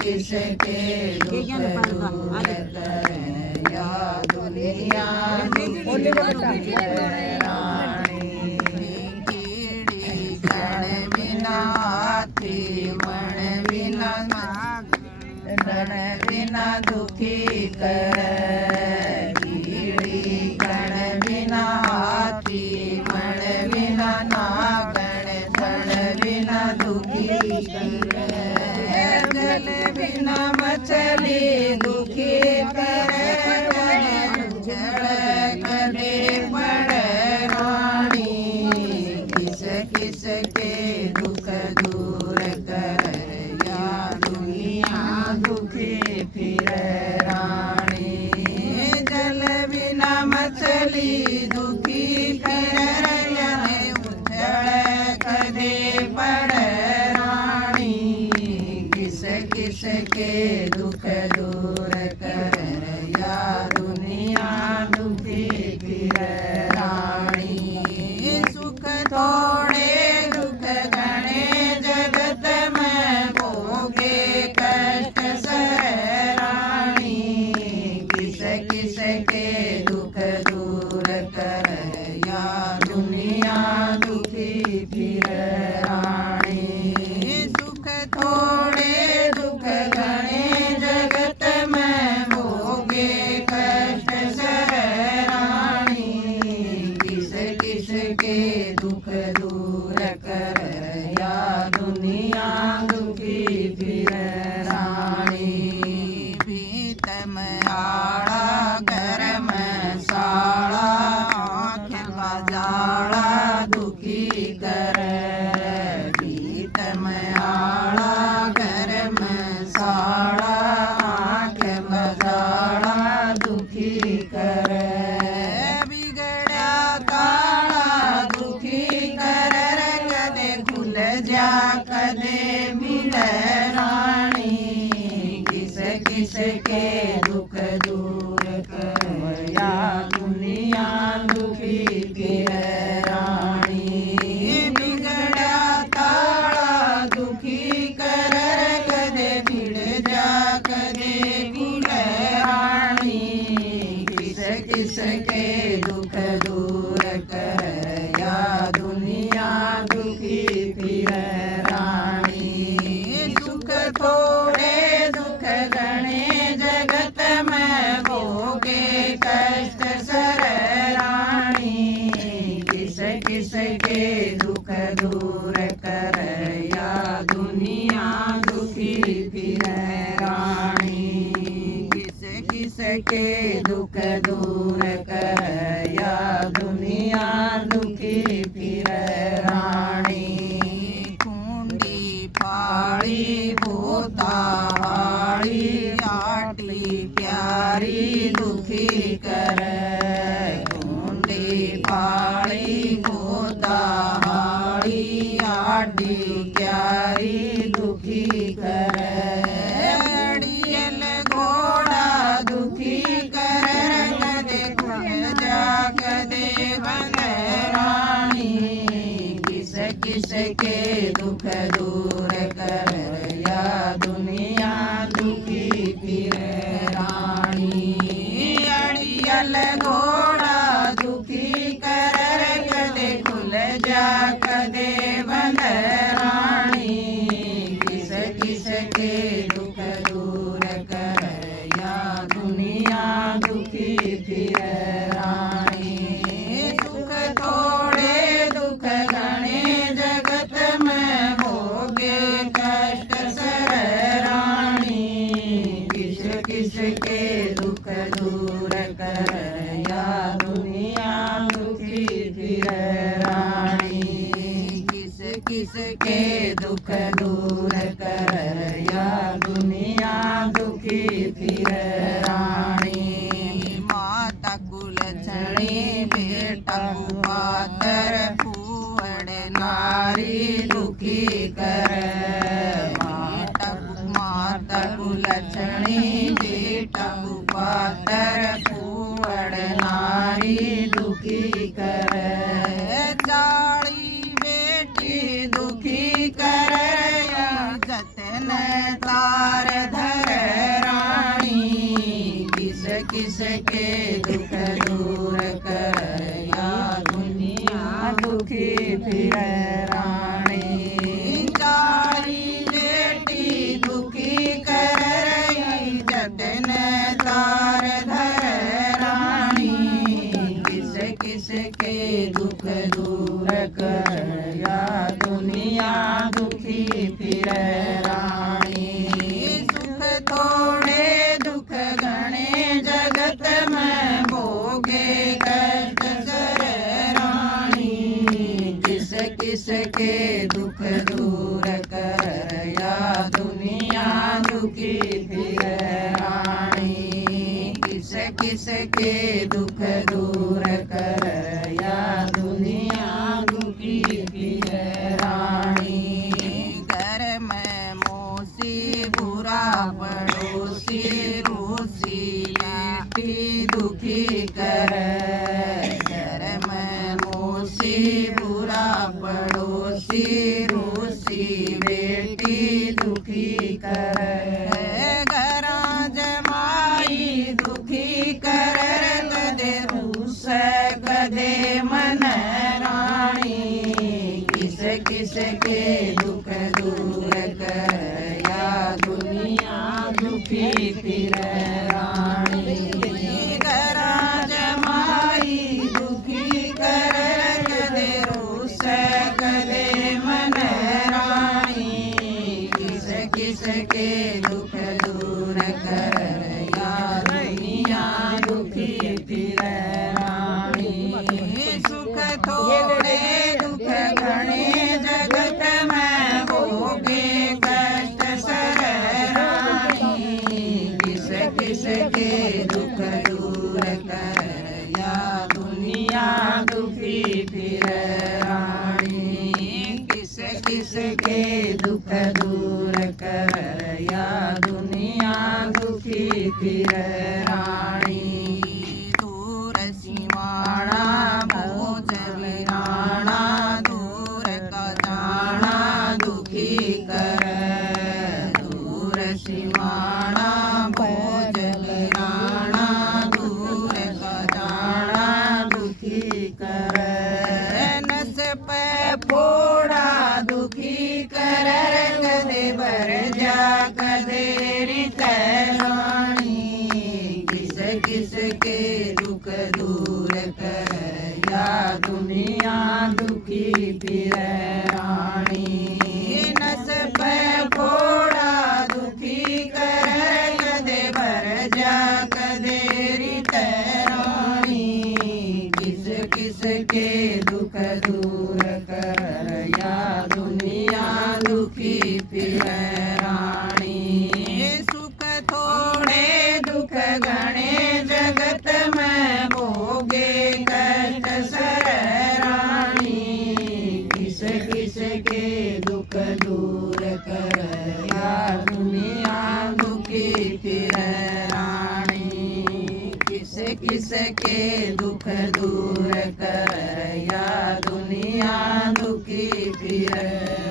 किसके दुख दूर करे या दुनिया दुखी रानी कीड़ी गण बिना हाथी मण बिना गण बिना दुखी करे कीड़ी गण बिना हाथी मण बिना नागण धन बिना दुखी करे जल बिना मछली दुखी करे जल करे पड़े रानी किस किस के दुख दूर कर या दुनिया दुखी फिरे रानी जल बिना मछली दुखी फिरे उजड़ कदे पड़े रानी किस किस के दुख दूर कर या दुनिया दुखी फिरे रानी सुख थोड़े दुख घने जगत में भोगे कष्ट सह रानी किस किस के दुख दूर कर या दुनिया दुखी फिरे रानी सुख थोड़े दुख घने जगत में भोगे कष्ट सह रानी किस किस के दुख दूर कर या दुनिया दुखी फिरे रानी भीत में आड़ा घर में साड़ा आँख बजाड़ा दुखी करे भीत में आड़ा घर में साड़ा आँख बजाड़ा दुखी करे बिगड़ा ताड़ा दुखी करे कदे खुल जा कदे मिले रानी किस किस के दुख दूर कर या दुनिया दुखी फिरे रानी बिगड़ा ताड़ा दुखी कर कदे भिड़ जा कदे मिले रानी किस किस के दुख दूर कर या दुनिया दुखी फिरे रानी सुख थोड़े दुख घने जगत में भोगे कष्ट सर रानी किस किस के दुख दूर कर या दुनिया दुखी फिरे रानी किस किस के दुख दूर कर या दुनिया दुखी फिरे रानी कुंडी फाड़ी भूता हाड़ी आटी प्यारी दुखी करे कुंडी फाड़ी भूता हाड़ी आटी प्यारी दुखी करे अड़ियल घोड़ा दुखी करे कदे खुल जा कदे बन रानी किस किस के दुख दूर कर या दुनिया दुखी फिरे रानी अड़ियल घोड़ा दुखी कर कदे खुल जा कदे बन रानी किस किस के दुख दूर कर या दुनिया दुखी फिरे रानी सुख थोड़े दुख घने जगत में भोगे कष्ट सह रानी किस किस के दुख दूर कर या दुनिया दुखी फिरे रानी किस किस के दुख दूर कर या दुनिया दुखी फिरे रानी माता कुलछणी बेटा कुपातर फूवड़ नारी दुखी करे माता कुलछणी बेटा कुपातर फूवड़ नारी दुखी करे जाड़ी बेटी दुखी करे जतन तार दुखी फिर रानी। किस किस के दुख दूर कर या दुनिया दुखी फिर रानी। घर में मोसी बुरा पड़ोसी रूसी बेटी दुखी कर। घर में मोसी बुरा पड़ोसी रूसी बेटी दुखी कर। घरा जमाई दुखी कर कदे रूस कदे मन रानी। किस किस के दुख दूर कर या दुनिया दुखी फिर रानी। घरा जमाई दुखी कर कदे रूस कदे मन रानी। किस किस के दुख दूर कर या दुनिया दुखी फिर रानी। सुख थोड़े दुख घने जगत में भोगे कष्ट सर रानी। किस किस के दुख दूर कर या दुनिया दुखी फिर रानी। किस किस के दुख दूर कर या दुनिया दुखी फिर रानी। दूर सिमाना बोझ लिराना दूर का जाना दुखी कर। दूर सिमाना बोझ लिराना दूर का जाना दुखी कर। नस पे फोड़ा दुखी कर कदे भर जा कदे रित रानी। किस किस के दुख दूर कर या दुनिया दुखी फिर रानी। नस पे फोड़ा दुखी कर कदे भर जा कदे रित रानी। किस किस के दुख दूर कर या दुनिया दुखी फिर रानी। सुख थोड़े दुख घने जगत में भोगे कष्ट सर रानी। किस किस के दुख दूर कर या दुनिया दुखी फिर रानी। किस किस के दुख दूर कर या दुनिया दुखी फिर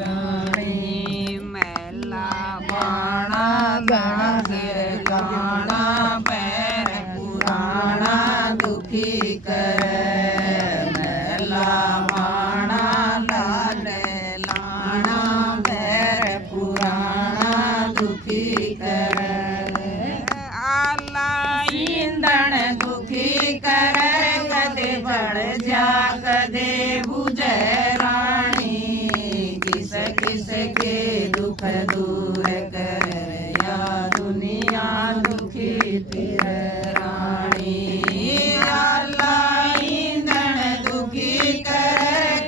रानी। मैला बाणा गण सिर गाना पैर पुराना दुखी कर। मैला बाणा लाल लाना पैर पुराना दुखी कर। आला ईंधन दुखी कर कदे बढ़ जा कदे बुझ रानी। किस किस के दुख दूर कर या दुनिया दुखी फिर रानी। आला ईंधन दुखी कर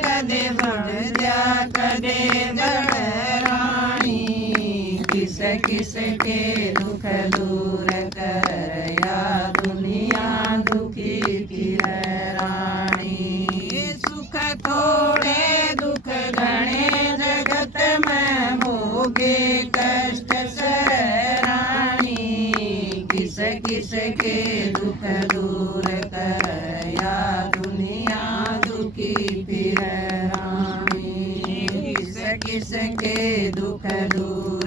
कदे बढ़ जा कदे जड़ रानी। किस किस के दुख दूर कर या दुनिया दुखी फिर रानी। सुख थोड़े दुख घने जगत में भोगे कष्ट सर रानी। किस किस के दुख दूर कर या दुनिया दुखी फिर रानी। किस किस के दुख दूर